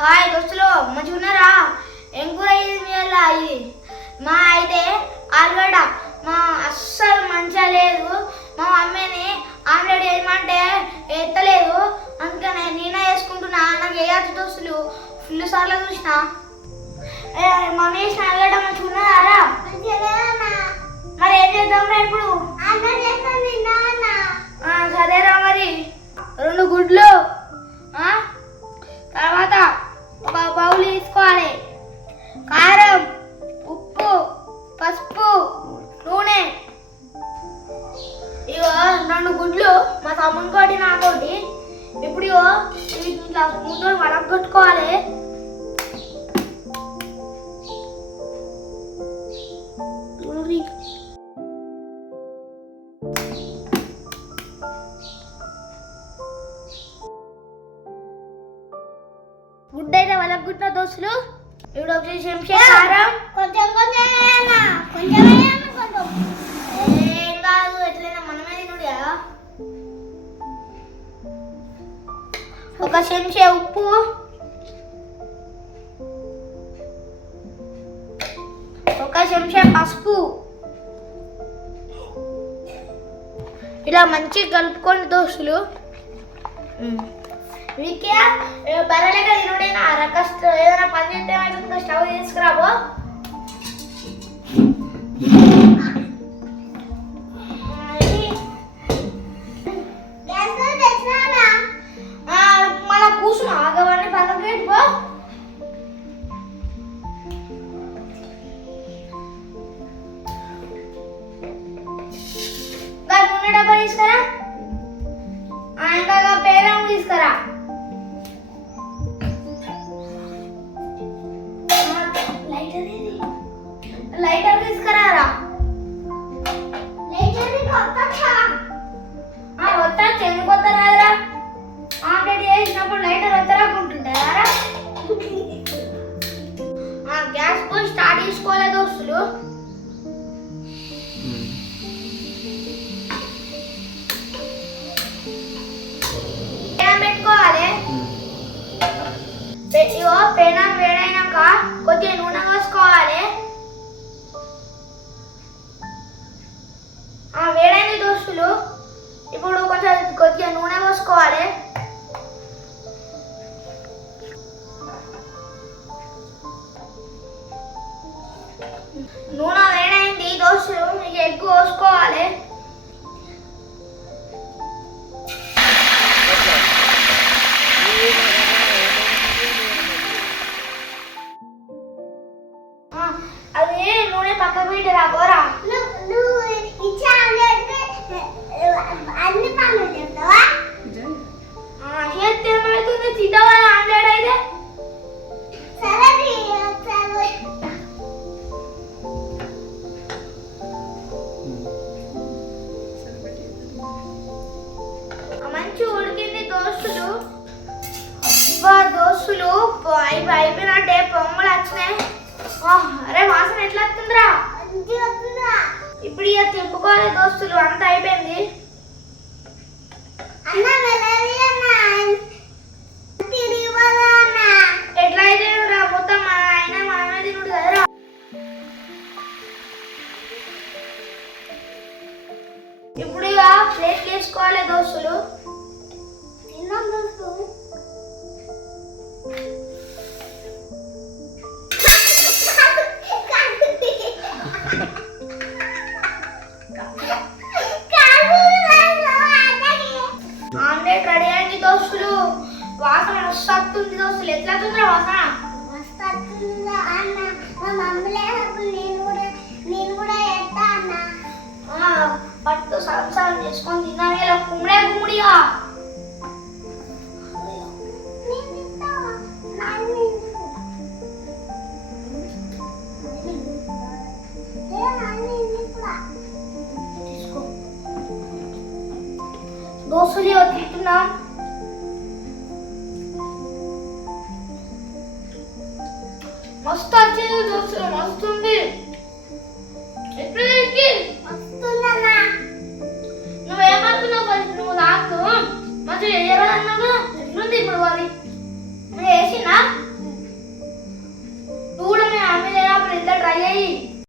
Hi దోస్తులు మంచిగా ఉన్నారా? ఏం కూర అయ్యింది ఇది? మా అయితే ఆలుగడ్డ మా అస్సలు మంచిగా లేదు. మా మమ్మీని ఆమ్లెట్ వేయమంటే ఎత్తలేదు, అందుకనే నేనే వేసుకుంటున్నా. నాకు వేయచ్చు దోస్తులు, ఫుల్ సార్లు చూసిన. మమ్మీ వేసిన ఆలుగడ్డ మంచిగా ఉన్నారా? మరి ఏం చేద్దాంరా ఇప్పుడు? సరేరా మరి 2 గుడ్లు, తర్వాత ఒక బౌల్ తీసుకోవాలి. కారం, ఉప్పు, పసుపు, నూనె. ఇగో 2 గుడ్లు మా తమ్ముని కోటి నాకోటి. ఇప్పుడు ఇగో ఇట్లా ముందు వడగొట్టుకోవాలి. గుడ్డ అయితే వలగొట్టిన దోస్తులు. ఇప్పుడు ఒక చెంచా కారం, కొంచెం ఏం కాదు, ఎట్లయినా మనమే తినుడు కదా. ఒక చెంచా ఉప్పు, ఒక చెంచా పసుపు. ఇలా మంచిగా కలుపుకోండి దోస్తులు. వీకే బరలేక తినుడైనా రకస్ట్ ఏదైనా పని చేస్తే ఏమైతుందో స్టవ్ తీసుకురాబో. మళ్ళా కూర్చున్నా ఆగవాడిని పక్కకు పెట్టుకో. నూనె డబ్బా తీసుకురా, ఇంకా పేరం తీసుకురా. లైటర్ తీసుకురారా. వస్తా చెంగు కొత్త రాదురా. ఆమ్లెట్ చేసినప్పుడు లైటర్ వద్దరాకుంటుంటారా? గ్యాస్ పోయి స్టార్ట్ చేసుకోలే దోస్తులు. పెట్టుకోవాలి. పెనం వేడైనాక కొద్దిగా నూనె పోసుకోవాలి. వేడైంది దోస్తులు. ఇప్పుడు కొద్దిగా నూనె పోసుకోవాలి. నూనె వేడైంది దోస్తులు. మీకు ఎగ్ పోసుకోవాలి. అది నూనె పక్కకు పెట్టి రాబోరా. అన్ని పనులు చెప్తావా? చేస్తే ఏమవుతుంది? తింటావా ఆమ్లెట్ అయితే? మంచి ఉడికింది దోస్తులు. అబ్బా దోస్తులు అయిపోయినట్టే పొంగలు వచ్చినాయి. అరే వాసన ఎట్లా వస్తుందిరా? ఇప్పుడు ఇక తిప్పుకోవాలి దోస్తులు. అంతా అయిపోయింది. ఎట్లా అయితే రా మొత్తం ఆయన మనమే తినుడు కదరా. ఇప్పుడు ఇక ప్లేట్ వేసుకోవాలి దోస్తులు. తిన్నాం దోస్తులు. ఆమ్లెట్ రెడీ అయింది దోస్తులు. వాసన మస్తు వస్తుంది దోస్తులు. ఎట్లా వస్తుందిరా వాసన? పట్టు సంసారం చేసుకొని తిన్నాను. ఇలా కుమ్మడే కుమ్ముడిగా. దోస్తులు తింటున్నాం. మస్తు వచ్చింది దోస్తులు, మస్తు ఉంది.